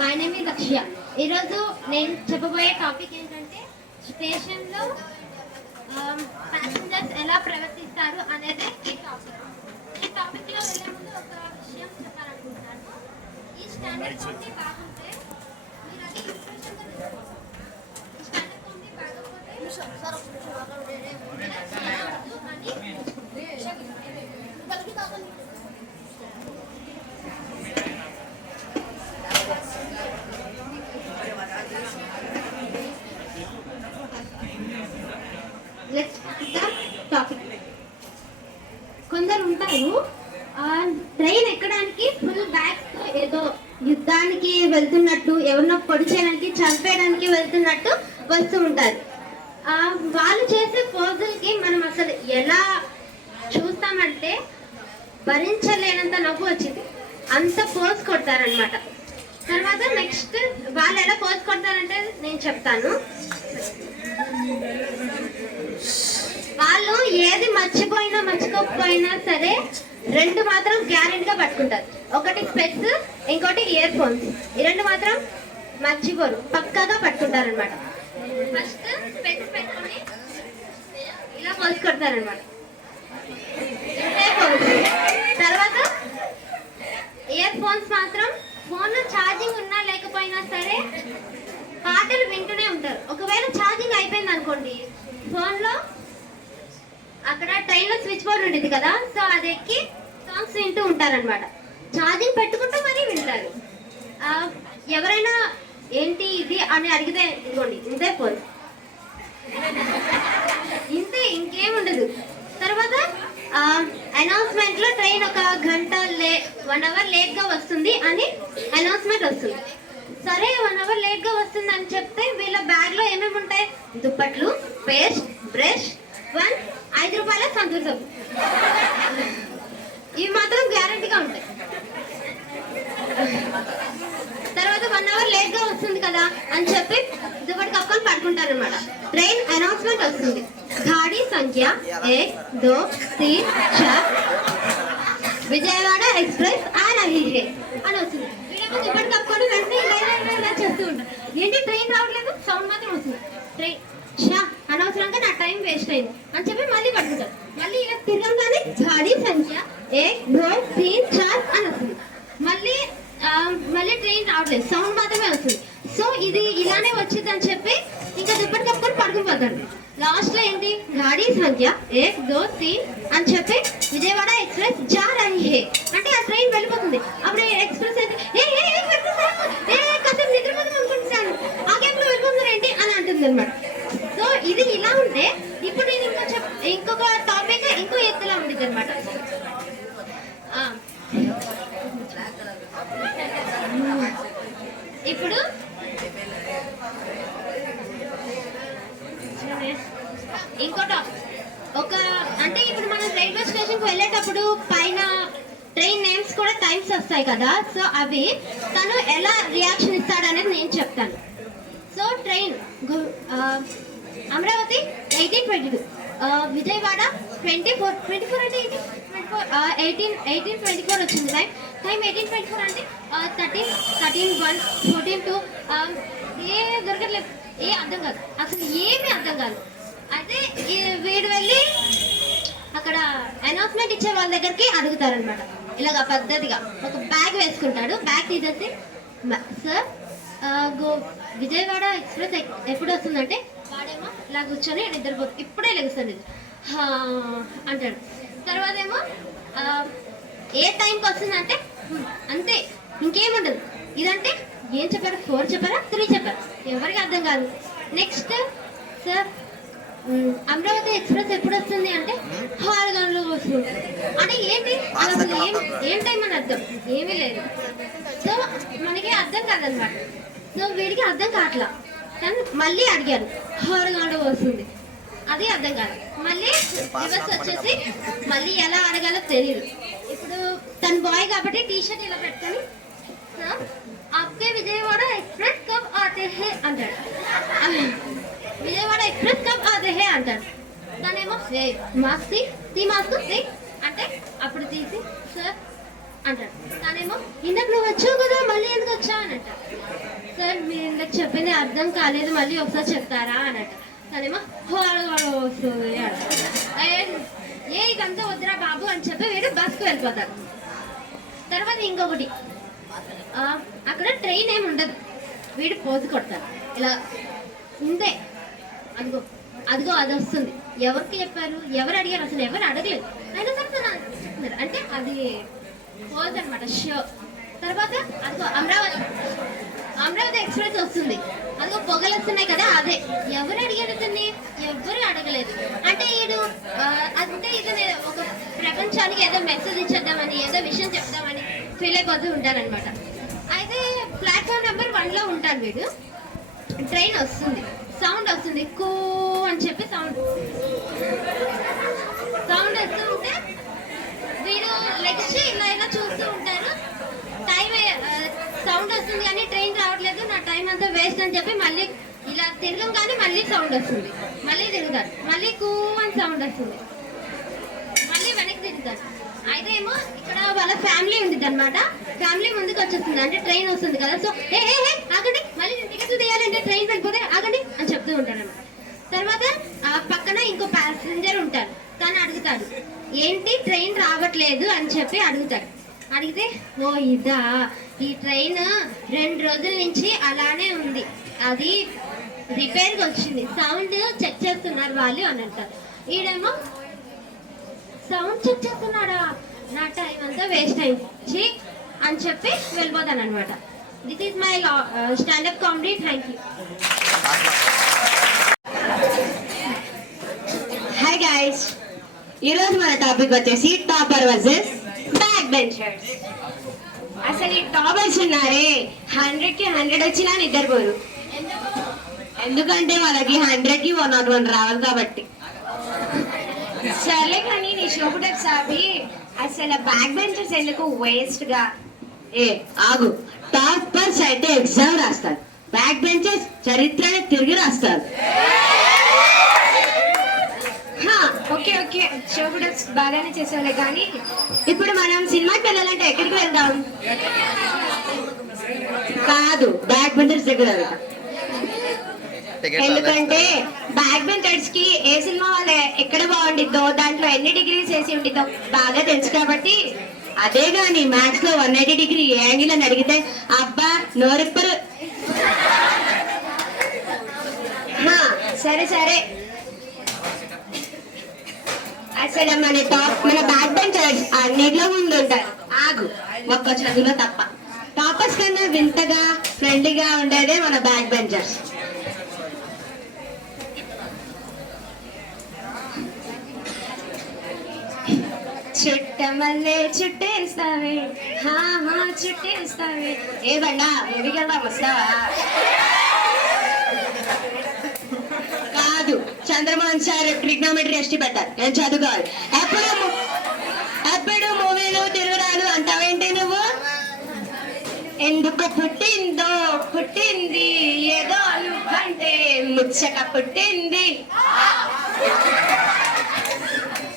My name is అక్షయ. ఈరోజు నేను చెప్పబోయే టాపిక్ ఏంటంటే స్టేషన్లో ప్యాసింజర్స్ ఎలా ప్రవర్తిస్తారు అనేది ఈ టాపిక్. ఈ టాపిక్లో వెళ్ళే ముందు ఒక విషయం చెప్పాలనుకుంటున్నాను. ఈ స్టాండర్డ్ కామెడీ బాగుంటే మీరు అది ఇంప్రెషన్తో తీసుకోవాలి. ఈ స్టాండర్డ్ కామెడీ బాగోకపోతే అని టాపిక్. కొందరు ఉంటారు ట్రైన్ ఎక్కడానికి ఫుల్ బ్యాగ్ ఏదో యుద్ధానికి వెళ్తున్నట్టు, ఎవరినో పొడి చేయడానికి, చంపేయడానికి వెళ్తున్నట్టు వస్తూ ఉంటారు. వాళ్ళు చేసే పోజులకి మనం అసలు ఎలా చూస్తామంటే భరించలేనంత నవ్వు వచ్చింది. అంత పోజ్ కొడతారనమాట. తర్వాత నెక్స్ట్ వాళ్ళు ఎలా పోజ్ కొడతారంటే నేను చెప్తాను. వాళ్ళు ఏది మర్చిపోకపోయినా సరే రెండు మాత్రం గ్యారెంటీగా పట్టుకుంటారు. ఒకటి స్పెట్స్, ఇంకోటి ఇయర్ ఫోన్స్. ఈ రెండు మాత్రం మర్చిపోరు, పక్కాగా పట్టుకుంటారు అనమాట. ఫస్ట్ స్పెట్స్ పెట్టుకొని ఇలా పోజ్ కొడతారనమాట. తర్వాత ఇయర్ ఫోన్స్ మాత్రం ఫోన్లో ఛార్జింగ్ ఉన్నా లేకపోయినా సరే పాటలు వింటూనే ఉంటారు. ఒకవేళ ఛార్జింగ్ అయిపోయింది అనుకోండి, ఫోన్లో అక్కడ ట్రైన్లో స్విచ్ బోర్డ్ ఉంటుంది కదా, సో అది ఎక్కి సాంగ్స్ వింటూ ఉంటారనమాట. ఛార్జింగ్ పెట్టుకుంటూ మరీ వింటారు. ఎవరైనా ఏంటి ఇది అని అడిగితే ఇదిగోండి ఇంతే ఫోన్, ఇంతే, ఇంకేముండదు. తర్వాత అనౌన్స్మెంట్లో ట్రైన్ ఒక గంట 1 అవర్ లేట్గా వస్తుంది అని అనౌన్స్మెంట్ వస్తుంది. సరే 1 అవర్ లేట్గా వస్తుంది అని చెప్తే వీళ్ళ బ్యాగ్లో ఏమేమి ఉంటాయి? దుప్పట్లు, పేస్ట్, బ్రష్, 5 రూపాయల సంతూర్ సబ్బు. ఇవి మాత్రం గ్యారెంటీగా ఉంటాయి. తర్వాత 1 అవర్ లేట్గా వస్తుంది కదా అని చెప్పి దుప్పటి కప్పుకొని పడుకుంటారు అనమాట. ట్రైన్ అనౌన్స్మెంట్ వస్తుంది. గాడి సంఖ్య 1, 2, 3, 4 విజయవాడ ఎక్స్ప్రెస్ ఆ రహీ హే అని వస్తుంది. వీడేమో దుప్పటి కప్పుకొని వెంటనే ఇలా చేస్తూ ఉంటారు. ఏంటి ట్రైన్ రావట్లేదు, సౌండ్ మాత్రం వస్తుంది. ట్రైన్ అనవసరంగా నా టైం వేస్ట్ అయింది అని చెప్పి మళ్ళీ పట్టుకుంటారు. మళ్ళీ ఇలా తిరగంగానే గాడి సంఖ్య 1, 2, 3, 4 అని వస్తుంది. మళ్ళీ ట్రైన్ రావట్లేదు, సౌండ్ మాత్రమే వస్తుంది. సో ఇది ఇలానే వచ్చింది అని చెప్పి ఇంకా దుప్పటి కప్పుకొని పడుకుపోతాడు. లాస్ట్ లో ఏంటి? గాడి సంఖ్య 1, 2, 3 అని చెప్పి విజయవాడ ఎక్స్ప్రెస్ జా రహీ హే అంటే ఆ ట్రైన్ వెళ్ళిపోతుంది. అప్పుడు ఎక్స్ప్రెస్ అయితే కాసేపు నిద్రపోతాం అనుకుంటున్నాను, ఆ గేమ్లో వెళ్ళిపోతున్నారు ఏంటి అని అంటుంది అనమాట. సో ఇది ఇలా ఉంటే ఇప్పుడు నేను ఇంకొక టాపిక్ ఇంకో ఎత్తులా ఉండేది అనమాట. ఇప్పుడు ఇంకో టాపిక్ అంటే ఇప్పుడు మనం రైల్వే స్టేషన్కి వెళ్ళేటప్పుడు పైన ట్రైన్ నేమ్స్ కూడా టైమ్స్ వస్తాయి కదా, సో అవి తను ఎలా రియాక్షన్ ఇస్తాడనేది నేను చెప్తాను. సో ట్రైన్ అమరావతి 1822, విజయవాడ 24 అంటే 1824 వచ్చింది. టైం 1824 అంటే 13, 1, 14, 2 ఏ దొరకట్లేదు, ఏ అర్థం కాదు, అసలు ఏమీ అర్థం కాదు. అయితే వీడు వెళ్ళి అక్కడ అనౌన్స్మెంట్ ఇచ్చే వాళ్ళ దగ్గరికి అడుగుతారనమాట. ఇలాగ పద్ధతిగా ఒక బ్యాగ్ వేసుకుంటాడు. బ్యాగ్ తీసేసి సార్ విజయవాడ ఎక్స్ప్రెస్ ఎప్పుడు వస్తుందంటే వాడేమో ఇలా కూర్చొని నిద్రపోతుంది, ఇప్పుడే లెగుస్తుంది అంటాడు. తర్వాత ఏమో ఏ టైంకి వస్తుందంటే అంతే, ఇంకేముండదు. ఇదంటే ఏం చెప్పారు? 4 చెప్పారా, 3 చెప్పారు, ఎవరికి అర్థం కాదు. నెక్స్ట్ సార్ అమరావతి ఎక్స్ప్రెస్ ఎప్పుడు వస్తుంది అంటే 6 గంటలకు వస్తుంది అంటే ఏంటి అసలు ఏం టైం అని అర్థం ఏమీ లేదు. సో మనకి అర్థం కాదనమాట. సో వీడికి అర్థం కావట్లా, కానీ మళ్ళీ అడిగారు 6 గంటలకు వస్తుంది, అది అర్థం కాదు. మళ్ళీ రివర్స్ వచ్చేసి మళ్ళీ ఎలా అడగాలో తెలియదు. ఇప్పుడు తన బాయ్ కాబట్టి టీ షర్ట్ ఇలా పెట్టుకొని సార్ आपके विजयवाड़ा एक्सप्रेस कब आते हैं अंदर विजयवाड़ा एक्सप्रेस कब आते हैं अंदर తనేమో మాస్క్ తీ మాస్క్ తీ అంటే అప్పుడు తీసి సార్ అంటాడు. తనేమో ఇందాక నువ్వు వచ్చావు కదా మళ్ళీ ఎందుకు వచ్చావు అని అంటాడు. సార్ మీరు ఇందాక చెప్పింది అర్థం కాలేదు మళ్ళీ ఒకసారి చెప్తారా అని అంట. తనేమో వస్తుంది ఏ ఇదంతా వద్దురా బాబు అని చెప్పి వీడు బస్కు వెళ్ళిపోతాడు. తర్వాత ఇంకొకటి అక్కడ ట్రైన్ ఏమి ఉండదు, వీడు పోజు కొడతాడు ఇలా ఉందే అదిగో అదిగో అది వస్తుంది. ఎవరికి చెప్పారు, ఎవరు అడిగారు, అసలు ఎవరు అడగలేదు, అయినా సరే చెప్తున్నారు అంటే అది పోజ్ అనమాట షో. తర్వాత అదిగో అమరావతి ఎక్స్ప్రెస్ వస్తుంది, అదిగో పొగలు వస్తున్నాయి కదా అదే. ఎవరు అడిగారు దీన్ని, ఎవరు అడగలేదు. అంటే వీడు అంటే ఇది ఒక ప్రపంచానికి ఏదో మెసేజ్ ఇచ్చేద్దామని ఏదో విషయం చెప్దామని ఫీల్ అయిపోతూ ఉంటారనమాట. అయితే ప్లాట్ఫామ్ నెంబర్ 1లో ఉంటాడు వీడు. ట్రైన్ వస్తుంది, సౌండ్ వస్తుంది, కూ అని చెప్పి సౌండ్ వస్తూ ఉంటే వీడు లెక్చి ఇలా ఇలా చూస్తూ ఉంటారు. టైం సౌండ్ వస్తుంది కానీ ట్రైన్ రావట్లేదు, నా టైం అంతా వేస్ట్ అని చెప్పి మళ్ళీ ఇలా తిరగం కానీ మళ్ళీ సౌండ్ వస్తుంది, మళ్ళీ తిరుగుతారు, మళ్ళీ కూ అని సౌండ్ వస్తుంది, మళ్ళీ వెనక్కి తిరుగుతారు. అయితే ఏమో ఇక్కడ వాళ్ళ ఫ్యామిలీ ఉంది అనమాట. ఫ్యామిలీ ముందుకు వచ్చేస్తుంది, అంటే ట్రైన్ వస్తుంది కదా. సో ఏ ఆగండి, మళ్ళీ టికెట్లు తీయాలంటే ట్రైన్ వెళ్ళిపోతే ఆగండి అని చెప్తూ ఉంటాడు అనమాట. తర్వాత పక్కన ఇంకో ప్యాసింజర్ ఉంటారు, తను అడుగుతాడు ఏంటి ట్రైన్ రావట్లేదు అని చెప్పి అడుగుతాడు. అడిగితే ఓ ఇదా, ఈ ట్రైన్ 2 రోజుల నుంచి అలానే ఉంది, అది రిపేర్కి వచ్చింది, సౌండ్ చెక్ చేస్తున్నారు వాళ్ళు అని అంటారు. ఈడేమో సౌండ్ చెక్ చేస్తున్నాడా, నా టైం అంతా వేస్ట్ అయింది అని చెప్పి వెళ్ళిపోతాను అనమాట. This is my stand up comedy. Thank you. Hi guys, ఈరోజు మన టాపిక్ వచ్చేసి టాపర్ వర్సెస్ బ్యాక్ బెంచర్స్. అసలు ఈ టాపర్స్ ఉన్నారే 100కి 100 వచ్చినా నిద్రపోరు, ఎందుకంటే వాళ్ళకి 100కి 101 రావాలి కాబట్టి. సర్లే కానీ నీ షోకుటప్ సాబి, అసలు బ్యాక్ బెంచర్స్ ఎందుకు వేస్ట్ గా? ఆగు, టాపర్స్ అయితే ఎగ్జామ్ రాస్తారు, బ్యాక్ బెంచర్స్ చరిత్రని తిరిగి రాస్తారు. ఓకే ఓకే, షోకుటప్స్ బాగానే చేసేవాళ్ళే కానీ ఇప్పుడు మనం సినిమాకి వెళ్ళాలంటే ఎక్కడికి వెళ్దాం? కాదు, బ్యాక్ బెంచర్స్ దగ్గర వెళ్దాం. ఎందుకంటే బ్యాక్ బెంచర్స్ కి ఏ సినిమా వాళ్ళ ఎక్కడ బాగుండిద్దో, దాంట్లో ఎన్ని డిగ్రీస్ వేసి ఉండిద్దో బాగా తెలుసు కాబట్టి. అదే గాని మ్యాథ్స్ లో 180 డిగ్రీ యాంగిల్ అని అడిగితే అబ్బా నోరెప్పరు. సరే సరే, అసలు మన బ్యాక్ బెంచర్స్ అన్నిట్లో ముందు ఉంటారు. ఆగు, ఒక్క చదువులో తప్ప. టాపర్స్ కన్నా వింతగా ఫ్రెండ్లీగా ఉండేదే మన బ్యాక్ బెంచర్స్. చుట్టమల్లే చుట్టేస్తావే, చుట్టేస్తావే. ఏ బండా మూవీకి వెళ్దాం, వస్తావా? కాదు, చంద్రమోహన్ సార్ ట్రిగ్నోమెట్రీ ఎస్టీ పెట్టారు, నేను చదువుకోవాలి. ఎప్పుడు మూవీలు తిరుగురాను అంటావేంటి నువ్వు? ఎందుకు పుట్టింది ఏదో నువ్వంటే ముచ్చక పుట్టింది,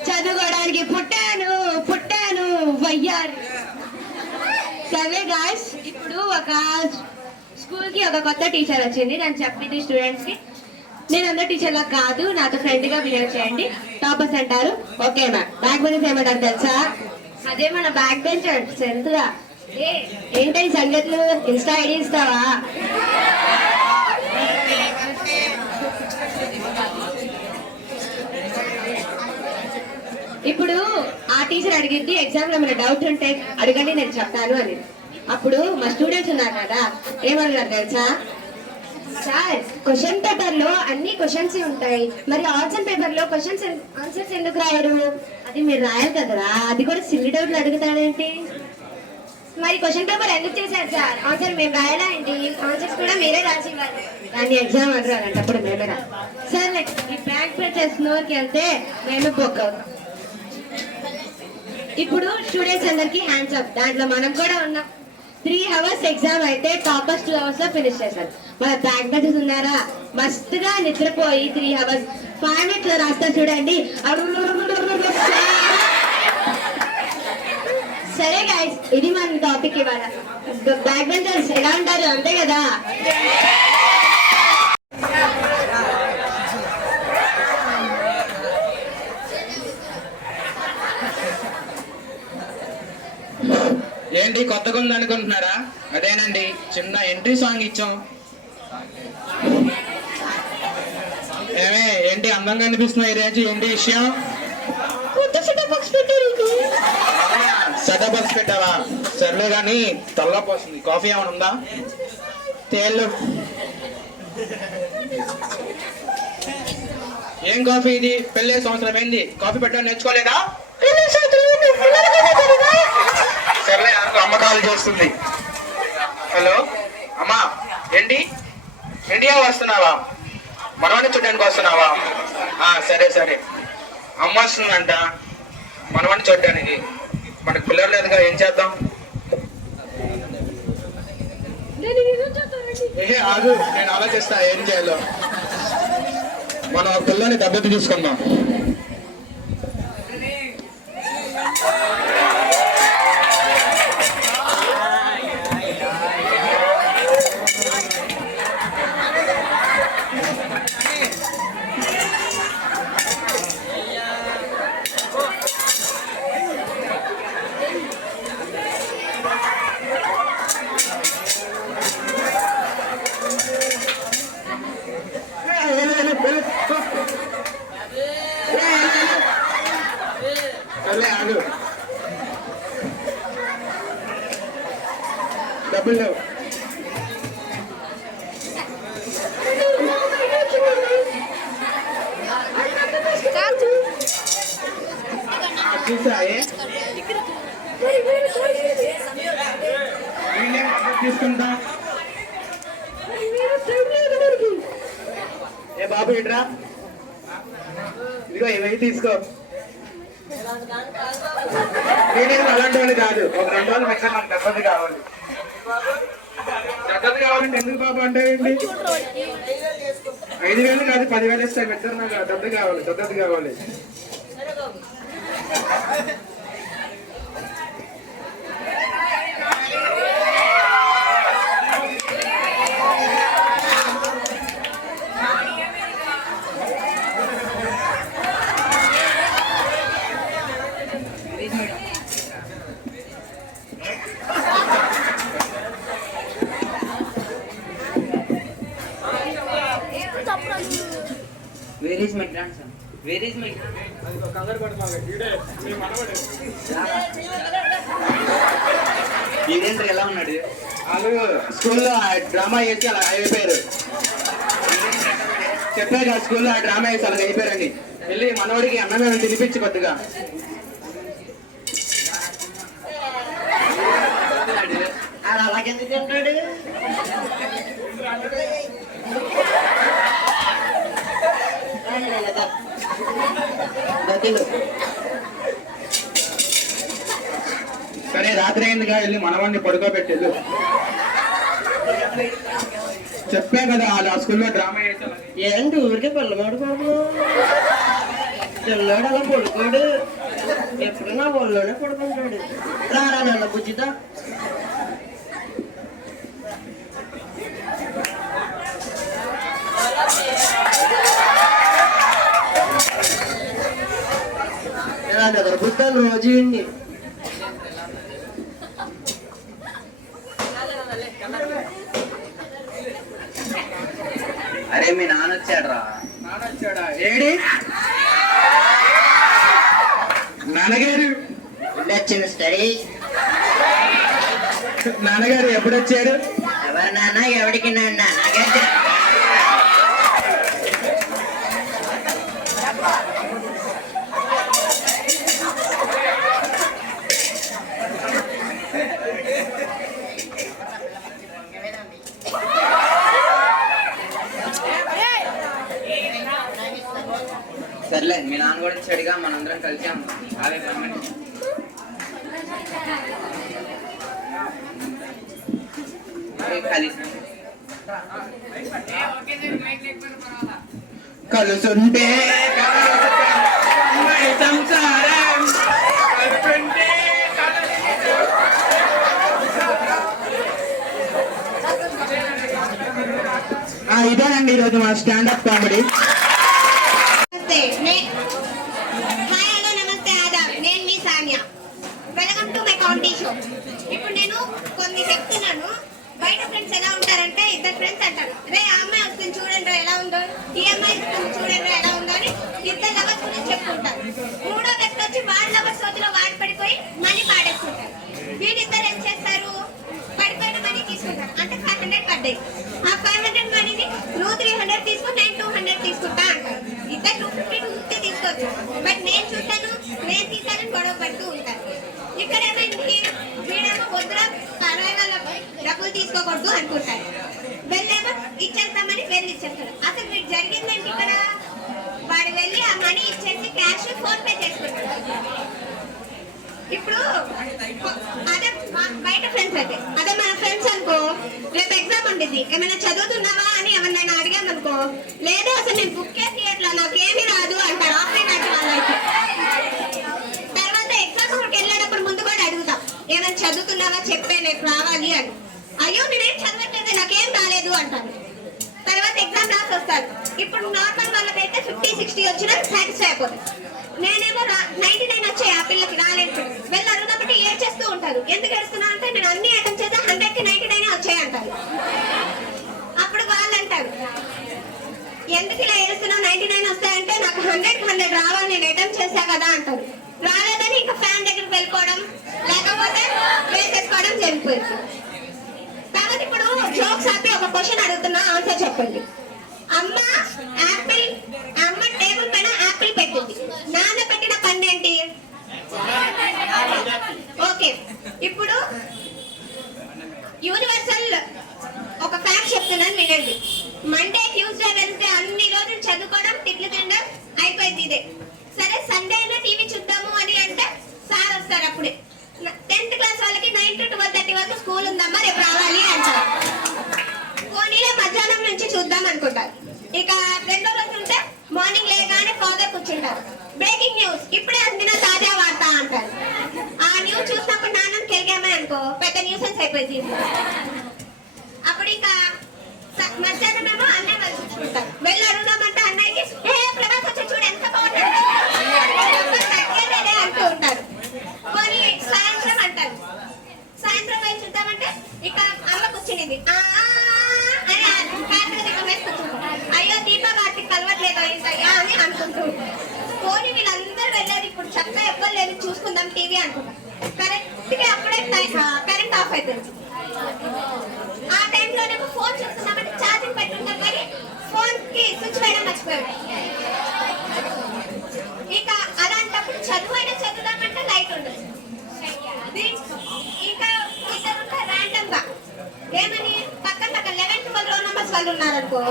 చదువుకోవడానికి పుట్టాను వయ్యారు. సరే గాయ్స్, ఇప్పుడు ఒక స్కూల్ కి ఒక కొత్త టీచర్ వచ్చింది. నేను చెప్పింది స్టూడెంట్స్ కి, నేను అందరు టీచర్ లా కాదు, నాతో ఫ్రెండ్ గా బిహేవ్ చేయండి. టాపర్స్ అంటారు, ఓకే మ్యామ్. బ్యాక్ బెంచర్స్ ఏమంటారు తెలుసా? అదే మన బ్యాక్ బెంచర్స్ తెలుసుగా. ఏంటి సంగతులు, ఇన్స్టా ఐడి ఇస్తావా? ఇప్పుడు ఆ టీచర్ అడిగింది ఎగ్జామ్ లో ఏమైనా డౌట్ ఉంటే అడగండి నేను చెప్తాను అని. అప్పుడు మా స్టూడెంట్స్ ఉన్నారు కదా, ఏమన్నారు తెలుసా? సార్, క్వశ్చన్ పేపర్ లో అన్ని క్వశ్చన్స్ ఉంటాయి, మరి ఆన్సర్ పేపర్ లో ఆన్సర్స్ ఎందుకు రాయరు? అది మీరు రాయాలి కదరా, అది కూడా సిల్లీ డౌట్లు అడుగుతాడేంటి? మరి క్వశ్చన్ పేపర్ ఎందుకు చేశారు సార్? ఆన్సర్ మేము రాయాలా ఏంటి? ఆన్సర్స్ కూడా మీరే రాసి ఇవ్వాలి, దాన్ని ఎగ్జామ్ అంటారు అలాంటప్పుడు మేమే రా. సరే, ఈ బ్యాక్ బెంచర్స్ నోరుకి వెళ్తే మేము పోగవుతాం. ఇప్పుడు స్టూడెంట్స్ అందరికి హ్యాండ్స్ అప్, దాంట్లో మనం కూడా ఉన్నాం. 3 hours ఎగ్జామ్ అయితే టాపర్స్ 2 hours లో ఫినిష్ చేశారు. మన బ్యాక్ బెంచర్స్ ఉన్నారా, మస్తుగా నిద్రపోయి 3 hours 5 minutes లో రాస్తా చూడండి. సరే గైస్, ఇది మన టాపిక్ ఇవాళ. బ్యాక్ బెంచర్స్ ఎలా ఉంటారు, అంతే కదా? ఏంటి కొత్తగా ఉంది అనుకుంటున్నారా? అదేనండి, చిన్న ఎంట్రీ సాంగ్ ఇచ్చాం. ఏమే ఏంటి అందంగా అనిపిస్తున్నా ఈ రోజు? ఏంటి విషయం? సెటప్ బాక్స్ పెట్టావా? సర్లే కానీ తలపోస్తుంది. కాఫీ ఏమైనా ఉందా? తేళ్ళు. ఏం కాఫీ ఇది? పెళ్ళే సంవత్సరం ఏంది, కాఫీ పెట్టడం నేర్చుకోలేదా? సర్లే అమ్మ కాల్ చేస్తుంది. హలో అమ్మా, ఏంటి ఇండియా వస్తున్నావా? మనవాడిని చూడడానికి వస్తున్నావా? సరే సరే, అమ్మ వస్తుందంట మనవాడిని చూడడానికి. మనకు పిల్లలు లేదుగా, ఏం చేద్దాం? ఏ ఆగు, నేను ఆలోచిస్తా ఏం చేయాలో. మనం ఆ పిల్లని దెబ్బతి తీసుకుందాం. డబ్బులు లేవు. చూసాయే తీసుకుంటా. ఏ బాబు ఇట్రా, ఇదిగో ఇవి తీసుకో. నేను అలాంటి వాళ్ళు కాదు, ఒక 2 రోజులు పెట్టా, నాకు పెద్దది కావాలి. పెద్దది కావాలంటే ఎందుకు బాబు అంటే ఏంటి? 5,000 కాదు 10,000 ఇస్తాయి. పెద్దది నాకు పెద్దది కావాలి, పెద్దది కావాలి. Where is my grandson? Where is my Virendra ఎలా ఉన్నాడు? వాళ్ళు స్కూల్లో డ్రామా చేసి అలా అయిపోయారు. చెప్పారు కదా స్కూల్లో ఆ డ్రామా వేసి అలా అయిపోయారని. వెళ్ళి మనవాడికి అన్నమే తినిపించి కొద్దిగా. అలాగెందుకు తింటాడు? సరే రాత్రి అయిందిగా, వెళ్ళి మనవాడిని పడుకోబెట్టేళ్ళు. చెప్పే కదా వాళ్ళు ఆ స్కూల్లో డ్రామా చేసి. ఏంటి ఊరికే పిల్లవాడు బాబు, పిల్లాడు అలా పడుకోడు, ఎప్పుడు నా ఒళ్ళోనే పడుకుంటాడు. రారా నల్ల బుజ్జితో. ఇలా నిద్రపుతాను రోజు ఇండి. అరే మీ నాన్న వచ్చాడు రా. నాన్న వచ్చాడా? ఏడి నాన్నగారు? వచ్చిన స్టడీ. నాన్నగారు ఎప్పుడు వచ్చారు? ఎవరు నాన్న? ఎవరికి నాన్న? సర్లే, మీ నాన్న కూడా చెడిగా మనందరం కలిసాము. అవే పని కలిసి కలుసుంటే ఉమ్మడి సంసారం కలుసుంటే ఇదేనండి ఈరోజు మా స్టాండప్ కామెడీ. హాయ్ హలో నమస్తే ఆదాబ్, నేను మీ Sania. Welcome to my comedy show. ఇప్పుడు నేను కొన్ని చెప్తున్నాను. బయట ఫ్రెండ్స్ ఎలా ఉంటారంటే ఇద్దరు ఫ్రెండ్స్ అంటారు, రే ఆ అమ్మాయి వస్తుంది చూడండి రా ఎలా ఉందో, ఈ అమ్మాయి వస్తుంది చూడండి రా ఎలా ఉందో అని ఇద్దరు లవర్స్ గురించి చెప్పుకుంటారు. మూడో వ్యక్తి వచ్చి వాడి లవర్స్ సోదిలో వాడి పడిపోయి మనీ పాడేసుకుంటారు. వీడిద్దరు ఏం చేస్తారు, పడిపోయిన మనీ తీసుకుంటారు. అంటే 500 పడ్డాయి. ఆ 500 మనీని నువ్వు 300 తీసుకో, నేను 200 తీసుకుంటా అంటారు. ఇద్దరు 250 250 తీసుకోవచ్చు. బట్ నేను చూస్తాను, నేను తీసానని గొడవ పడుతూ ఉంటాను. ఇక్కడ ఏమైంది, వీడేమో వద్దురా పరాయి వాళ్ళ డబ్బులు తీసుకోకూడదు అనుకుంటారు. వెళ్ళేమో ఇచ్చేస్తామని వెళ్ళి ఇచ్చేస్తాడు. అసలు వీడు జరిగిందంటే ఇక్కడ వాడు వెళ్ళి ఆ మనీ ఇచ్చేసి క్యాష్ ఫోన్ పే చేసుకుంటాడు. ఇప్పుడు అదే బయట ఫ్రెండ్స్ అయితే, అదే మన ఫ్రెండ్స్ అనుకో, రేపు ఎగ్జామ్ ఉండేది, ఏమైనా చదువుతున్నావా అని ఎవరినైనా అడిగామనుకో, లేదు అసలు నేను బుక్ తీయట్లా నాకేమీ రాదు అంటారు. ఆఫ్లైన్ అంటే వాళ్ళైతే తర్వాత ఎగ్జామ్ వెళ్ళేటప్పుడు ముందు కూడా అడుగుతాం, ఏమైనా చదువుతున్నావా చెప్పే రేపు రావాలి అని. అయ్యో నేనేం చదవట్లేదు నాకేం రాలేదు అంటారు. తర్వాత ఎగ్జామ్ రాసి వస్తారు. ఇప్పుడు నార్మల్ వాళ్ళకైతే 50-60 వచ్చినా సాటిస్ఫై అయిపోతుంది. నేనేమో 99 వచ్చాయి ఆ పిల్లకి రాలేదు. వెళ్ళి అడుగుతామంటే ఏడ్చేస్తూ ఉంటారు. ఎందుకు ఏడుస్తున్నా అంటే నేను అన్ని అటెంప్ట్ చేస్తే 100కి 99 వచ్చాయి అంటారు. అప్పుడు వాళ్ళు అంటారు, ఎందుకు ఇలా ఏడుస్తున్నావు, 99 వస్తాయంటే నాకు 100కి 100 రావాలి నేను అటెంప్ట్ చేశా కదా అంటారు. రాలేదని ఇంకా ఫ్యాన్ దగ్గరికి వెళ్ళిపోవడం, లేకపోతే వేసేసుకోవడం జరిగిపోయింది. తర్వాత ఇప్పుడు జోక్స్ ఆపి ఒక క్వశ్చన్ అడుగుతున్నా, ఆన్సర్ చెప్పండి. అమ్మ టేబుల్ పైన యాపిల్ పెట్టింది, నాన్న పెట్టిన పన్ను ఏంటి? ఓకే, ఇప్పుడు యూనివర్సల్ ఒక ఫ్యాక్ట్ చెప్తున్నాను వినండి. మండే ట్యూస్డే వెన్స్డే అన్ని రోజులు చదువుకోవడం తిట్లు తినడం అయిపోయింది ఇదే. సరే సండే అయినా టీవీ చూద్దాము అని అంటే సార్ వస్తారు. అప్పుడే 10th క్లాస్ వాళ్ళకి 9 to 12:30 వరకు స్కూల్ ఉందమ్మా రేపు రావాలి అంటారు. పోనీలే మధ్యాహ్నం నుంచి చూద్దాం అనుకుంటారు. ఇక రెండో రోజు ఉంటే మార్నింగ్ లేగానే ఫాదర్ కూర్చుంటారు. బ్రేకింగ్ న్యూస్, ఇప్పుడే అందిన తాజా వార్త అంటారు. ఆ న్యూస్ చూసినప్పుడు నాన్నకి కెలిగామని అనుకో, పెద్ద న్యూసెన్స్ అయిపోయింది. అప్పుడు ఇక మధ్యాహ్నం ఏమో అన్నయ్య వాళ్ళు కూర్చుంటారు. వెళ్ళి అడుగుదామంటే అన్నయ్యకి ప్రభాస్ వచ్చి చూడు ఎంత బాగుంటాడు అంటూ ఉంటారు. కొన్ని సాయంత్రం అంటారు. సాయంత్రం వెళ్ళి చూద్దామంటే ఇక అమ్మ కూర్చునింది అని కార్తీక వేసి కూర్చుంటారు. అయ్యో దీప కార్తీక్ కలవట్లేదు ఏంటయ్యా అని అనుకుంటూ. పోనీ వీళ్ళందరూ వెళ్ళారు, ఇప్పుడు చక్కగా ఎవ్వరు లేదు చూసుకుందాం టీవీ అనుకుంటాం. కరెక్ట్ గా అప్పుడే కరెంట్ ఆఫ్ అవుతుంది. ఆ టైంలోనేమో ఫోన్ చూస్తున్నామంటే ఛార్జింగ్ పెట్టుకుంటాం కానీ ఫోన్ కి స్విచ్ వేయడం మర్చిపోయాడు. ఇక అలాంటప్పుడు చదువు అయినా చదువుదామంటే లైట్ ఉండదు. ఇక ఇద్దరు ర్యాండమ్ గా ఏమని పక్కన 11-12 రోల్ నంబర్స్ వాళ్ళు ఉన్నారనుకో,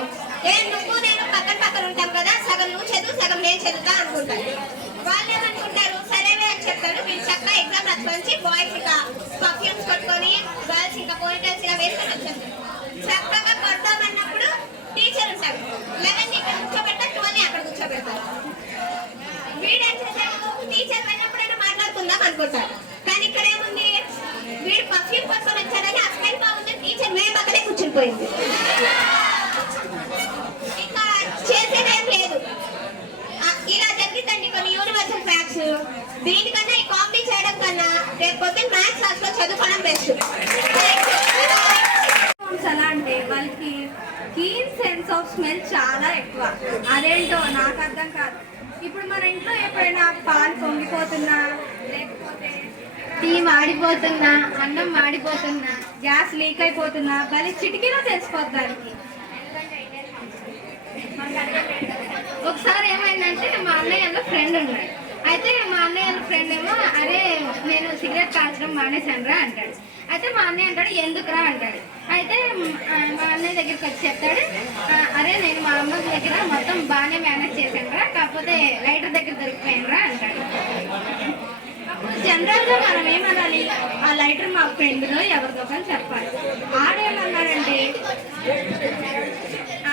నువ్వు నేను పక్కన ఉంటాం కదా, సగం నువ్వు చదువు సగం నేను చదువుతా అనుకుంటారు. వాళ్ళు ఏమనుకుంటారు, సరేవే అని చెప్తారు. వీళ్ళు చక్కగా ఎగ్జామ్ రాసుకొని బాయ్స్ ఇక పర్ఫ్యూమ్స్ కొట్టుకొని, గర్ల్స్ ఇంకా పోయిటల్స్ ఇలా వేసుకొని వచ్చారు. చక్కగా కొడతామన్నప్పుడు టీచర్ ఉంటారు. 11 ఇక్కడ కూర్చోబెడతారు, 12 అక్కడ కూర్చోబెడతారు. వీడేం చేశారు, టీచర్ వెళ్ళినప్పుడైనా మాట్లాడుకుందాం అనుకుంటారు. కానీ ఇక్కడ ఏముంది, వీడు పర్ఫ్యూమ్ కోసం వచ్చారని ఆ స్మెల్ బాగుంది, టీచర్ మేము పక్కనే కూర్చునిపోయింది. ఇక చేసేదేం లేదు. ఇలా జరిగిందండి కొన్ని యూనివర్సల్ ఫ్యాక్ట్స్. దీనికన్నా ఈ కామెడీ చేయడం కన్నా రేపు పొద్దున్న మ్యాథ్స్ క్లాస్ లో చదువుకోవడం బెస్ట్. ఎలా అంటే వాళ్ళకి కీన్ సెన్స్ ఆఫ్ స్మెల్ చాలా ఎక్కువ. అదేంటో నాకు అర్థం కాదు. ఇప్పుడు మన ఇంట్లో ఎప్పుడైనా పాలు పొంగిపోతున్నా, లేకపోతే టీ మాడిపోతున్నా, అన్నం మాడిపోతున్నా, గ్యాస్ లీక్ అయిపోతున్నా భలే చిటికీలో తెలిసిపోతుంది దానికి. ఒకసారి ఏమైందంటే మా అన్నయ్య ఫ్రెండ్ ఉన్నాడు. అయితే మా అన్నయ్య ఫ్రెండ్ ఏమో, అరే నేను సిగరెట్ కాల్చడం మానేశానురా అంటాడు. అయితే మా అన్నయ్య అంటాడు, ఎందుకురా అంటాడు. అయితే మా అన్నయ్య దగ్గరికి వచ్చి చెప్తాడు, అరే నేను మా అమ్మ దగ్గర మొత్తం బాగానే మేనేజ్ చేశానురా, కాకపోతే లైటర్ దగ్గర దొరికిపోయానురా అంటాడు. జనరల్ గా మనం ఏమనాలి, ఆ లైటర్ మా ఫ్రెండ్లో ఎవరిదో కానీ చెప్పాలి. ఆడేమన్నాడంటే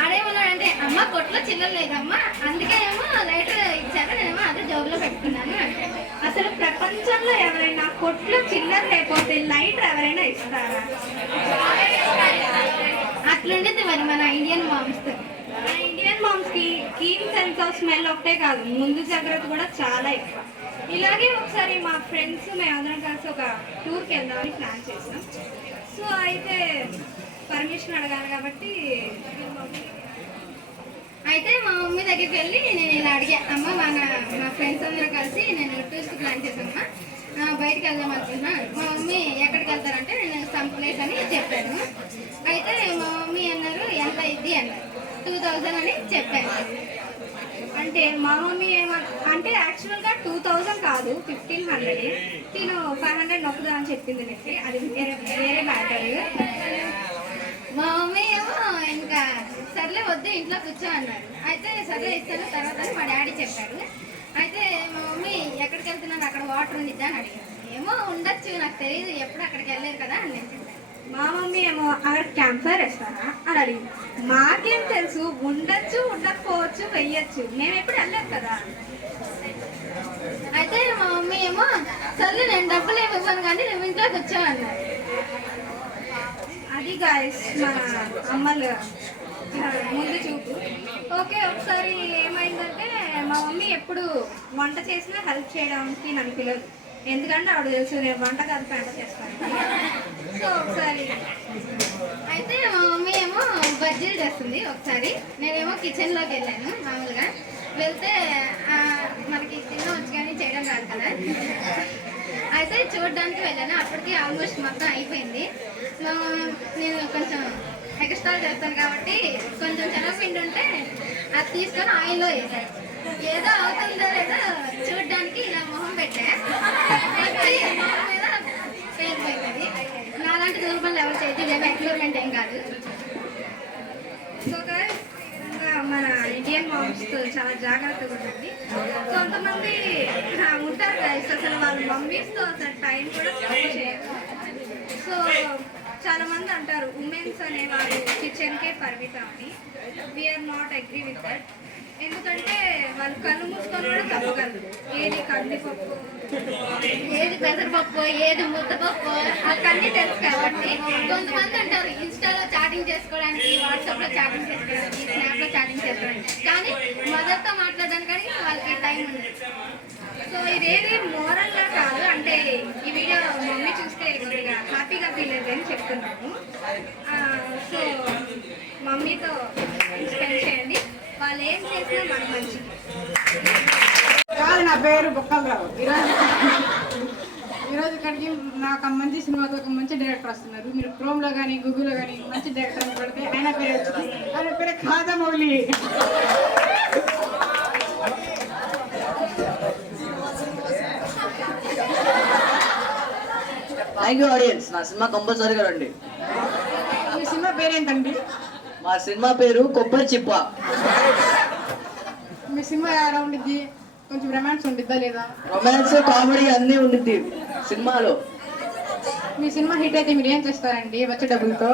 ఆడేమన్నాడంటే అమ్మ కొట్లో చిల్లర లేదమ్మా, అందుకే ఏమో లైటర్ ఇచ్చారు, నేనేమో అదే జోబులో పెట్టుకున్నాను అంటే. అసలు ప్రపంచంలో ఎవరైనా కొట్లో చిల్లర లేకపోతే లైటర్ ఎవరైనా ఇస్తారా? అట్లుండేది మరి మన ఇండియన్ మామ్స్. మన ఇండియన్ మామ్స్ కి కీన్ సెన్స్ ఆఫ్ స్మెల్ ఒకటే కాదు, ముందు జాగ్రత్త కూడా చాలా ఎక్కువ. ఇలాగే ఒకసారి మా ఫ్రెండ్స్ మేమందరం కలిసి ఒక టూర్కి వెళ్దామని ప్లాన్ చేసాం. సో అయితే పర్మిషన్ అడగాలి కాబట్టి అయితే మా మమ్మీ దగ్గరికి వెళ్ళి నేను ఇలా అడిగా, అమ్మ మా ఫ్రెండ్స్ అందరం కలిసి నేను టూర్కి ప్లాన్ చేశానమ్మా, బయటకు వెళ్దాం అనుకుంటున్నాను. మా మమ్మీ ఎక్కడికి వెళ్తారంటే నేను సమ్ ప్లేస్ అని చెప్పాను. అయితే మా మమ్మీ అన్నారు ఎంత అయింది అన్నారు. 2000 అని చెప్పాను. అంటే మా మమ్మీ అంటే యాక్చువల్గా 2000 కాదు 1500. నేను 500 నొక్కుదా అని చెప్పింది నెక్కి, అది వేరే మ్యాటర్. మా మమ్మీ ఏమో ఇంకా సర్లే వద్దు ఇంట్లో కూర్చో అన్నారు. అయితే సర్లే ఇస్తాను తర్వాత మా డాడీ చెప్పారు. అయితే మా మమ్మీ ఎక్కడికి వెళ్తున్నాను, అక్కడ వాటర్ ఉండిద్దా అని అడిగాను. ఏమో ఉండొచ్చు, నాకు తెలియదు, ఎప్పుడు అక్కడికి వెళ్ళలేదు కదా అని నేను చెప్పాను. మా మమ్మీ ఏమో అక్కడ క్యాంప్ ఫైర్ వేస్తారా అని అడిగింది. మాకేం తెలుసు, ఉండొచ్చు ఉండకపోవచ్చు వెయ్యొచ్చు, మేము ఎప్పుడు వెళ్ళలేదు కదా. అయితే మా మమ్మీ ఏమో సర్లే నేను డబ్బులు ఏమి ఇవ్వను కానీ నువ్వు ఇంట్లోకి వచ్చావన్నారు. అది గాయస్ మన అమ్మలు ముందు చూపు. ఓకే, ఒకసారి ఏమైందంటే మా మమ్మీ ఎప్పుడు వంట చేసినా హెల్ప్ చేయడానికి నన్ను పిలవదు, ఎందుకంటే ఆవిడ తెలుసు నేను వంట కాదు పెంట చేస్తాను. సో ఒకసారి అయితే మా మమ్మీ ఏమో బజ్జీలు చేస్తుంది. ఒకసారి నేనేమో కిచెన్లోకి వెళ్ళాను. మామూలుగా వెళ్తే మనకి తినవచ్చు కానీ చేయడం రాదు కదా. అయితే చూడడానికి వెళ్ళాను. అప్పటికి ఆల్మోస్ట్ మొత్తం అయిపోయింది. నేను కొంచెం ఎక్స్ట్రా చేస్తాను కాబట్టి కొంచెం శనగపిండి ఉంటే అది తీసుకొని ఆయిల్లో వేసాను. ఏదో అవుతుందో లేదో చూడడానికి ఇలా మొహం పెట్టా, మొహం మీద పేరుపోయింది. నాలాంటి దుర్బలు ఎవరు చేయలేదు, ఎక్స్పెరిమెంట్ ఏం కాదు. సో మన ఇండియన్ మామ్స్తో చాలా జాగ్రత్తగా ఉండండి. కొంతమంది ఉంటారు కదా అసలు వాళ్ళ మమ్మీస్తో అసలు టైం కూడా స్పెండ్ చేయరు. సో చాలా మంది అంటారు ఉమెన్స్ అనేవారు కిచెన్కే పరిమితం అని. We are not agree with that. ఎందుకంటే వాళ్ళు కళ్ళు మూసుకొని కూడా తప్పగలరు. ఏది కందిపప్పు, ఏది పెసరపప్పు, ఏది ముద్దపప్పు అక్కడన్నీ తెలుసు కాబట్టి. కొంతమంది అంటారు ఇన్స్టాలో చాటింగ్ చేసుకోవడానికి, వాట్సాప్లో చాటింగ్ చేసుకోవడానికి, స్నాప్లో చాటింగ్ చేసుకోవడానికి, కానీ మదర్తో మాట్లాడడానికి కానీ వాళ్ళకి టైం ఉండదు. సో ఇదేది మోరల్గా కాదు, అంటే ఈ వీడియో మమ్మీ చూస్తే కొద్దిగా హ్యాపీగా ఫీల్ అయ్యేది అని చెప్తున్నాను. సో మమ్మీతో స్పెండ్ చేయండి, వాళ్ళు ఏం చేసినా మనకు మంచిది. కాదు, నా పేరు బొక్కలరావు. ఈరోజు ఇక్కడికి నాకు మంచి సినిమాతో ఒక మంచి డైరెక్టర్ వస్తున్నారు. మీరు క్రోమ్లో కానీ గూగుల్లో కానీ మంచి డైరెక్టర్ అని పెడితే ఆయన పేరు వచ్చింది. ఆయన పేరు ఖాదమౌలి. Thank you audience. నా సినిమా కంపల్సరీగా రండి. మీ సినిమా పేరేంటండి? మా సినిమా పేరు కొబ్బరి చిప్ప. మీ సినిమా ఎలా ఉండిద్ది? కొంచెం రొమాన్స్ ఉండిద్దా లేదా? రొమాన్స్, కామెడీ అన్నీ ఉండిద్ది సినిమాలో. మీ సినిమా హిట్ అయితే మీరు ఏం చేస్తారండి వచ్చే డబ్బులతో?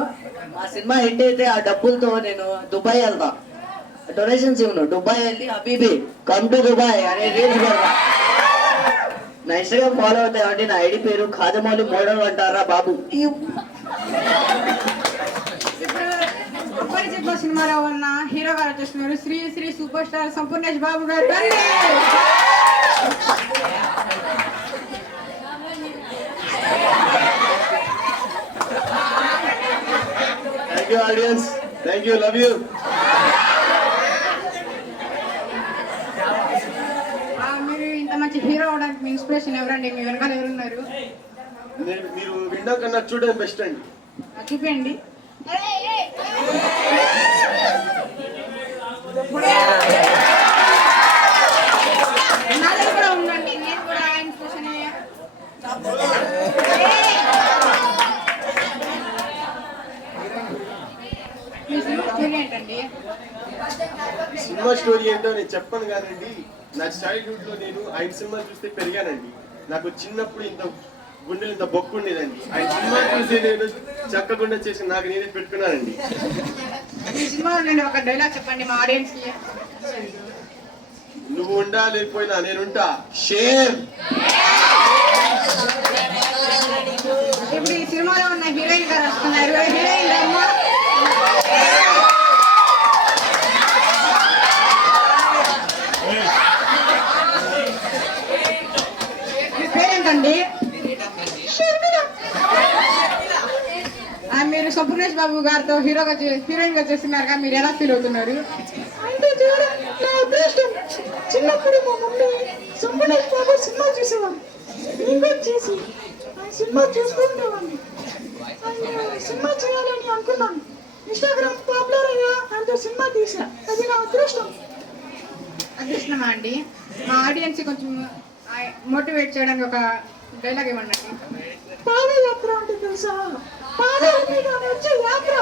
మా సినిమా హిట్ అయితే ఆ డబ్బులతో నేను దుబాయ్ వెళ్తా. డొనేషన్స్ ఇవ్వను, దుబాయ్ వెళ్ళి హబీబీ కమ్ టు దుబాయ్ అనే రీల్స్ పెడతా. నా ఇన్స్టాగ్రామ్ ఫాలో అవుతాయండి. నా ఐడి పేరు ఖాదమౌలి మోడల్ అంటారా బాబు. కొబ్బరి చిప్ప సినిమాలో ఉన్న హీరో గారు వచ్చేస్తున్నారు. శ్రీ శ్రీ సూపర్ స్టార్ సంపూర్ణేష్ బాబు గారు. Thank you audience, thank you, love you. మీరు ఇంత మంచి హీరో అవడానికి మీ ఇన్స్పిరేషన్ ఎవరండి? మీ వెనకాల ఎవరున్నారు? మీరు విండో కన్నా చూడడం బెస్ట్ అండి. చూపించండి. నా దగ్గర కూడా ఉండండి, నేను కూడా ఇన్స్పిరేషన్. మీ సినిమా స్టోరీ ఏంటండి? సినిమా స్టోరీ ఏంటో నేను చెప్పను కానండి. నా చైల్డ్హుడ్ లో నేను 5 సినిమాలు చూస్తే పెరిగానండి. నాకు చిన్నప్పుడు ఇంత గుండెలు ఇంత బొక్కు ఉండేదండి. ఆయన సినిమా చూసి నేను చక్కకుండా చేసి నాకు నేనే పెట్టుకున్నానండి. ఈ సినిమాలో నేను ఒక డైలాగ్ చెప్పండి మా ఆడియన్స్ కి. నువ్వు ఉండా లేకపోయినా నేనుంటా. షేర్. ఇప్పుడు ఈ సినిమాలో ఉన్న హీరోయిన్ గారు వస్తున్నారు. హీరోయిన్ అమ్మ మీ పేరేంటండి? మీరు సుబ్బనేష్ బాబు గారితో హీరోయిన్ గా చేస్తున్నారు. మీరు ఎలా ఫీల్ అవుతున్నారు? అంటే నా అదృష్టం. చిన్నప్పుడు మా మమ్మీ సుబ్బనేష్ బాబు సినిమా చూసేవాడు. ఇంకా చేసి ఆ సినిమా చూస్తుండేవాడిని. సినిమా చేయాలని అనుకున్నాను. ఇన్స్టాగ్రామ్ పాపులర్ అయ్యా అంటూ సినిమా తీసా. అది నా అదృష్టం. అదృష్టమా అండి? మా ఆడియన్స్ కొంచెం మోటివేట్ చేయడానికి ఒక డైలాగ్ ఇవ్వండి. పాదయాత్ర అంటే తెలుసా? పాదాల మీద వచ్చే యాత్ర.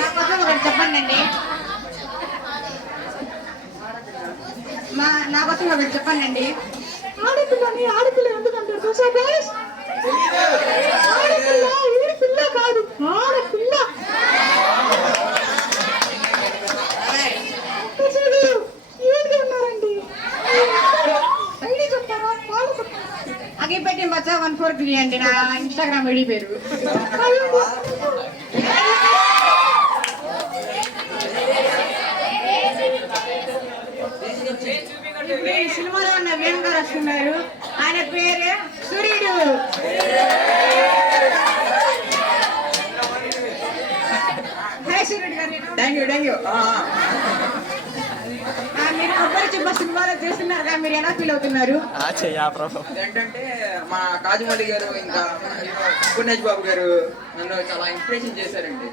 నా కోసం ఒకటి చెప్పండి అండి. నా కోసం ఒకటి చెప్పండి అండి. ఆడపిల్లని ఆడపిల్ల ఎందుకంటారు తెలుసా బాయ్స్? ఆడపిల్ల ఈడి పిల్ల కాదు, ఆడపిల్ల. ఏంటి అన్నారండి? ఐడి చెప్తారా? అగిపెట్టి మచ్చా 143 అండి నా ఇన్స్టాగ్రామ్ ఐడి పేరు. ఇప్పుడు ఈ సినిమాలో ఉన్న వేణు గారు వస్తున్నారు. ఆయన పేరు సూర్యుడు. హాయ్ సూర్యుడు గారు. Thank you. మీరు కొబ్బరి చిప్ప సినిమాలో చేస్తున్నారు కదా, మీరు ఎలా ఫీల్ అవుతున్నారు? ఏంటంటే మా కాజమౌళి గారు ఇంకా పుణేష్ బాబు గారు నన్ను చాలా ఇన్స్పిరేషన్ చేశారండి.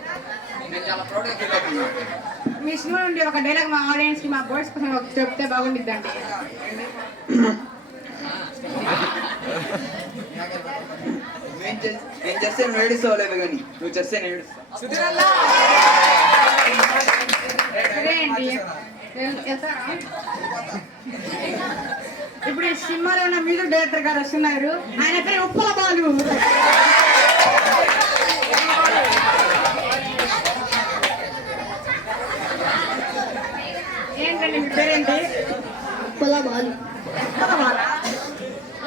నేను చాలా ప్రౌడ్గా ఫీల్ అవుతున్నాను. మీ సినిమా నుండి ఒక డైలాగ్ మా ఆడియన్స్ కి, మా బాయ్స్ కోసం ఒక చెప్తే బాగుండిద్దండి. నేను చేస్తే నువ్వు ఏడుస్తావలేదు కానీ నువ్వు చేస్తే నేను ఏడుస్తా. సరే అండి, వెళ్తారా? ఇప్పుడు ఈ సినిమాలో ఉన్న మ్యూజిక్ డైరెక్టర్ గారు వస్తున్నారు. ఆయన పేరు ఉప్పల బాలు. ఏంటండి మీ పేరేంటి? ఉప్పల బాలు. ఉప్పల బాలా?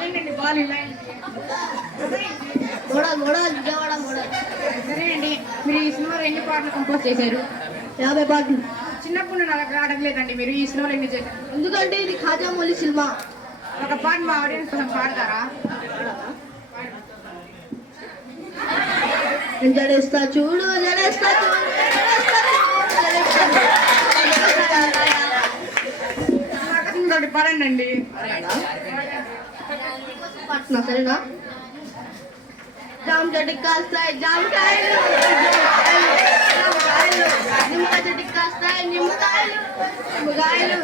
ఏంటండి బాలు ఇలా? సరే అండి, మీరు ఈ సినిమాలో ఎన్ని పాటలు కంపోజ్ చేశారు? 50 పాటలు. చిన్నప్పుడు నాకు అడగలేదండి మీరు ఈ సినిమాలో ఎన్ని చేశారు? ఎందుకంటే ఇది కాజామౌళి సినిమా. ఒక పాట మా ఆడియన్స్ కోసం పాడతారా? జడేస్తా చూడు, జడేస్తా చూడు, ఇంకోటి పాడండి అండి. పట్నా సరేనా? జామ చెట్టుకి కాస్తాయి జామకాయలు, నిమ్మకాయ చెట్టుకి కాస్తాయి నిమ్మకాయలు, నిమ్మకాయలు.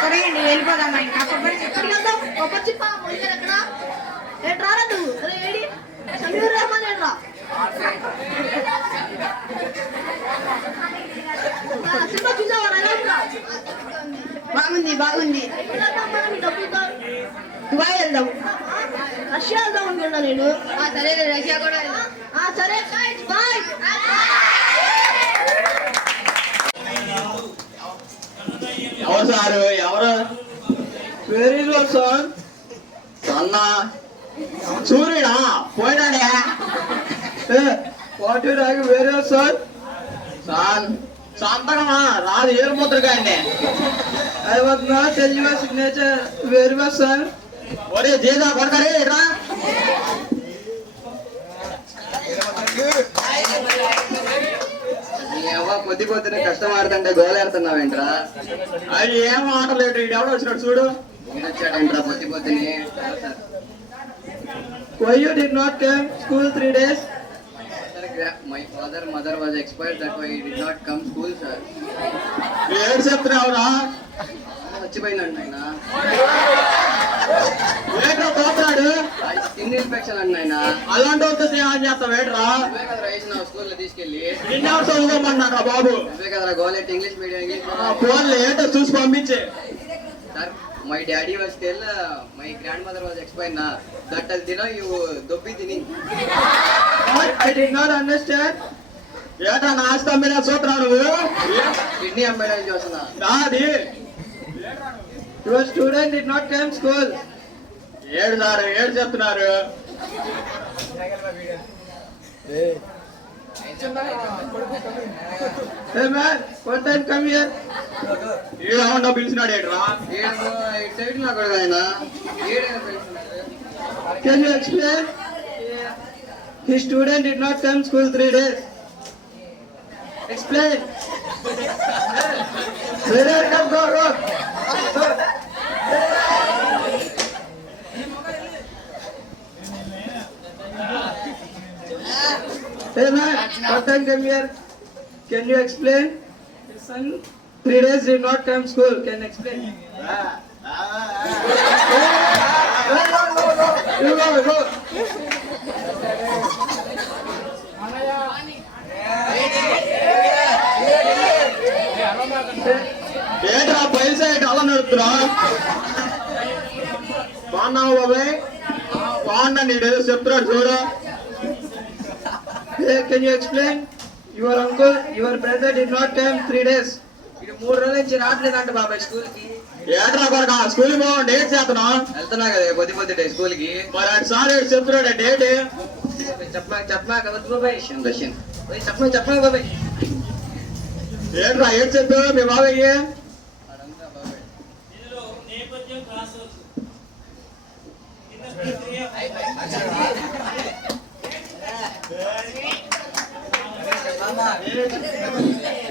సరే అండి, వెళ్ళిపోదామా ఇంకా? కొబ్బరి కొబ్బరి చిప్ప మొలిగారు ఎక్కడ? ఏట్రా నువ్వు? అరే ఏడి సమీర్ రహమాన్ ఏట్రా? సినిమా చూసావా? బాగుంది. దుబాయ్ వెళ్దాం. రష్యా వెళ్దాం అనుకున్నా నేను. సరే రష్యా కూడా వెళ్దాం. సరే బాయ్. ఎవరు సారు? ఎవరు? Very good sir. అన్నా సూర్యుడా పోయినాడే. వాటి రాగి వేరే సార్. సంతకమా రాదు ఏరు ముద్రగా అండి. I was not tell your signature very much sir. ఒరే జీదా కొడతారే రా. కొద్ది కొద్దినే కష్టం ఆడుతుంటే గోలేడుతున్నావేంట్రా? అది ఏం ఆటలేదు. ఇటు ఎవడో వచ్చినాడు చూడు. వచ్చాడంట్రా పొద్దు పొద్దుని. Why you did not come school 3 days? My father mother was expired, that why he did not come school sir. ఏడు చెప్తున్నావురా? వచ్చిపోయినాడు నాయన. వేట్రా పోతాడు. స్కిన్ ఇన్ఫెక్షన్ అండి నాయన. అలాంటి వస్తే ఏం చేస్తావు వేట్రా? నువ్వే కదరా వేసినావు స్కూల్లో తీసుకెళ్ళి. నిన్నెవరు చదువుకోమన్నారా బాబు? నువ్వే కదరా గోలెట్ ఇంగ్లీష్ మీడియం. ఫోన్లో ఏంటో చూసి పంపించే. Sir my daddy was tell my grand mother was explain that దినో యూ దొబ్బి తిని. I did not understand. ఏటా నా ఆస్తి అమ్మిన సూత్రాలు నువ్వు? కిడ్నీ అమ్మేయడానికి చూస్తున్నా. నాది. Your student did not come school. ఏడు సార్ ఏడు చెప్తున్నారు. Hey man, what time come here? ఏడు అవునా పిలిచినాడు ఏడురా? ఇటు సైడ్ నా కొడుకు ఆయన. Can you explain? His student did not come school 3 days. Explain. Where come go. Hey man, what time come here? Can you explain? His son 3 days did not come school. Can you explain? Go. ఏంట్రా పైసా ఏంటి అలా నడుపుతున్నా? బాగున్నావు బాబాయ్? బాగున్నా, నీడేదో చెప్తున్నాడు చూడు. Hey, can you explain? Your uncle, your brother did not come 3 days. ఇది 3 రోజుల నుంచి రావట్లేదంట బాబాయ్ స్కూల్ కి. ఏట్రా కొడక స్కూల్ బాగుండి ఏం చేస్తున్నా? వెళ్తున్నా కదా పొద్దు డే స్కూల్ కి. మరి అటు సార్ ఏడు చెప్తున్నాడు డేట్. చెప్పమా కవద్దు బాబాయ్. చెప్పమా బాబాయ్. ఏంట్రా ఏడు చెప్పావు మీ బాబాయ్కి?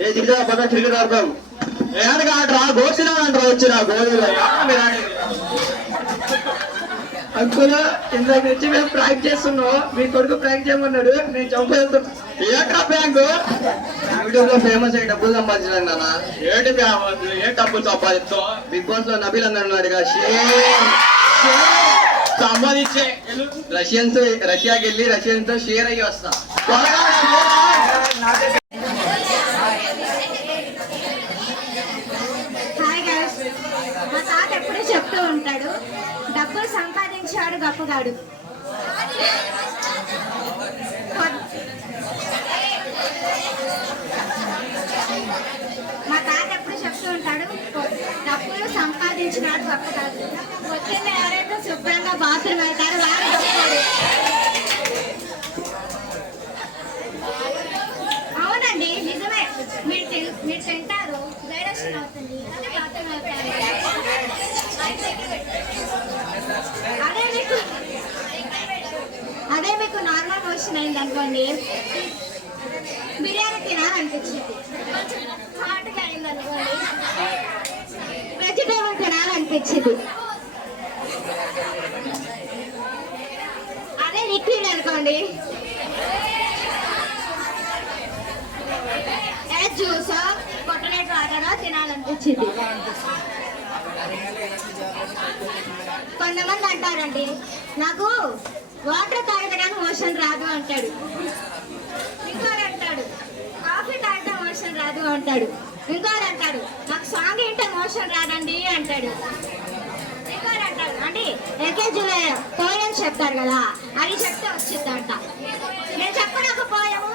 ఏ దిగుదా పద క్రికెట్ ఆడతాం. ఏడగా ఆడరా గోసినా అంటారా వచ్చిన గోళీలు? అంకుల్ ఇందాక నుంచి మేము ప్రాక్టీస్ చేస్తున్నాం. మీ కొడుకు ప్రాక్టీస్ చేయమన్నాడు. నేను చంప వెళ్తున్నా. ఏట్రా బ్యాంకు? యూట్యూబ్ లో ఫేమస్ అయ్యి డబ్బులు సంపాదించలేదు నాన్న. ఏంటి ఏ డబ్బులు సంపాదిస్తావు? బిగ్ బాస్ లో నబీల్ అన్నాడు ఉన్నాడుగా. సంపాదించే రష్యాకి వెళ్ళి రష్యన్ తో షేర్ అయ్యి వస్తా. త్వరగా హాయ్ గైస్, మా తాత ఎప్పుడూ చెప్తూ ఉంటాడు, డబ్బులు సంపాదించాడు గొప్పగాడు. మా తాత ఎప్పుడు చెప్తూ ఉంటాడు, డబ్బులు సంపాదించినాడు గొప్పగాడు. వచ్చిన ఎవరైతే శుభ్రంగా బాత్రూమ్ వెళ్తారో వారు గొప్పవాడు. అవునండి, నిజమే. మీరు తింటారు, డైరెక్షన్ అవుతుంది, బాత్రూమ్ వెళ్తారు. అదే మీకు నార్మల్ మోషన్ అయింది అనుకోండి, బిర్యానీ తినాలనిపించింది. హాట్గా అయింది అనుకోండి, వెజిటేబుల్ తినాలనిపించింది. అదే లిక్విడ్ అనుకోండి, జ్యూస్ కొట్టనేట్ వాటర్ తినాలనిపించింది. కొంతమంది అంటారండి, నాకు వాటర్ తాగితే కానీ మోషన్ రాదు అంటాడు. ఇంకోరు అంటాడు, కాఫీ తాగితే మోషన్ రాదు అంటాడు. ఇంకోరు అంటాడు, నాకు సాంగ్ వింటే మోషన్ రాదండి అంటాడు. ఇంకోరు అంటాడు, అంటే ఎల్కేజీలో పోయం చెప్తారు కదా, అది చెప్తే వచ్చిందంట. నేను చెప్పడానికి పోయము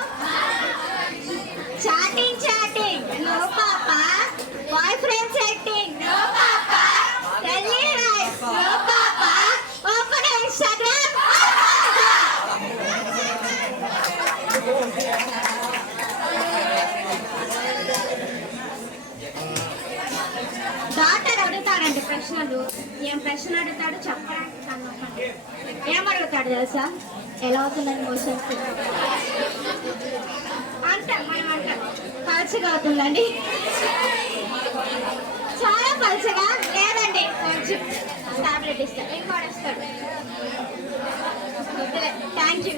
చాటింగ్ నో పాప, బాయ్ ఫ్రెండ్ సెట్టింగ్ నో పాప, డైలీ లైఫ్ నో పాప, ఓపెన్ ఇన్‌స్టాగ్రామ్. డాక్టర్ అడుగుతాడండి ప్రశ్నలు. ఏం ప్రశ్న అడుగుతాడు చెప్పడానికి కనుక్కోండి. ఏం అడుగుతాడు తెలుసా? ఎలా అవుతుందని మోషన్స్ అంటాం. మనం అంటాం పల్చగా అవుతుందండి, చాలా పల్చగా లేదండి, కొంచెం టాబ్లెట్ ఇస్తాడు, ఇంకోటి ఇస్తాడు. Thank you.